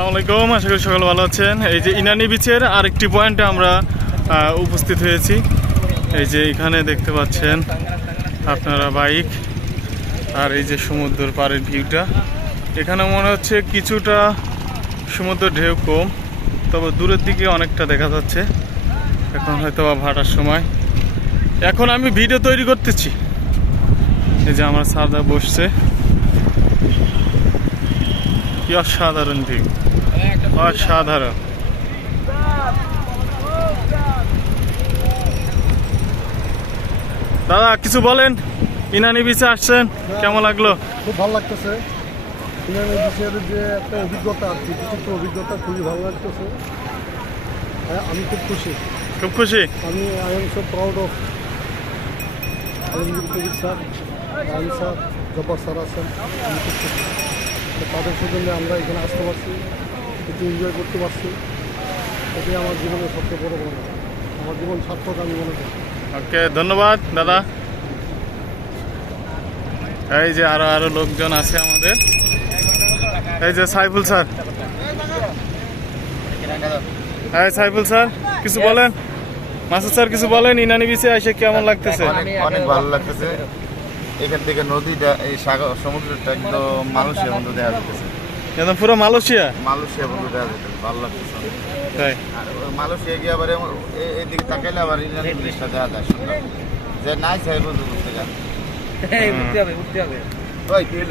আসসালামু আলাইকুম, আশা করি সকাল ভালো আছেন। এই যে ইনানি বিচের আরেকটি পয়েন্টে আমরা উপস্থিত হয়েছি। এই যে এখানে দেখতে পাচ্ছেন আপনারা বাইক আর এই যে সমুদ্র পাড়ের ভিউটা। এখানে মনে হচ্ছে কিছুটা সমুদ্র ঢেউ কম, তবে দূরের দিকে অনেকটা দেখা যাচ্ছে। এখন হয়তো বা ভাটার সময়। এখন আমি ভিডিও তৈরি করতেছি। এই যে আমার সাদা বসছে। কি অসাধারণ ভিউ অসাধারণ। দাদা কিছু বলেন? ইনানি বিচে আসছেন? কেমন লাগল? খুব ভালো লাগতেছে। ইনানি বিষয়ের যে একটা অভিজ্ঞতা কি বিচিত্র অভিজ্ঞতা খুবই ভালো লাগতেছে। হ্যাঁ আমি খুব খুশি। খুব খুশি? আমি I am so proud of Alamgir Kabir sir Ali sir Jabbar sir আছেন। আমি খুব খুশি। তাদের জন্য আমরা এখানে আসতে পারছি একটু এনজয় করতে পারছি। এটাই আমার জীবনের সবচেয়ে বড় বড় আমার জীবন সার্থক আমি মনে করি। ওকে ধন্যবাদ দাদা। এই যে আরও আরও লোকজন আছে আমাদের। এই যে সাইফুল স্যার। হ্যাঁ সাইফুল স্যার কিছু বলেন? মাসুদ স্যার কিছু বলেন? ইনানি বিচে এসে কেমন লাগতেছে? অনেক ভালো লাগতেছে। এখান থেকে নদীটা এই সাগর সমুদ্রটা একদম মালয়েশিয়া বন্ধু দেখা যাচ্ছে একদম পুরো মালয়েশিয়া? মালয়েশিয়া বন্ধু দেখা যাচ্ছে ভালো লাগতেছে। তাই? মালয়েশিয়া গিয়ে আবার এদিকে তাকাইলে আবার ইন্ডিয়ান দেখা যায় সুন্দর। যে নাই সাহেব বন্ধু বুঝতে যান এই উঠতে হবে উঠতে হবে। ওই?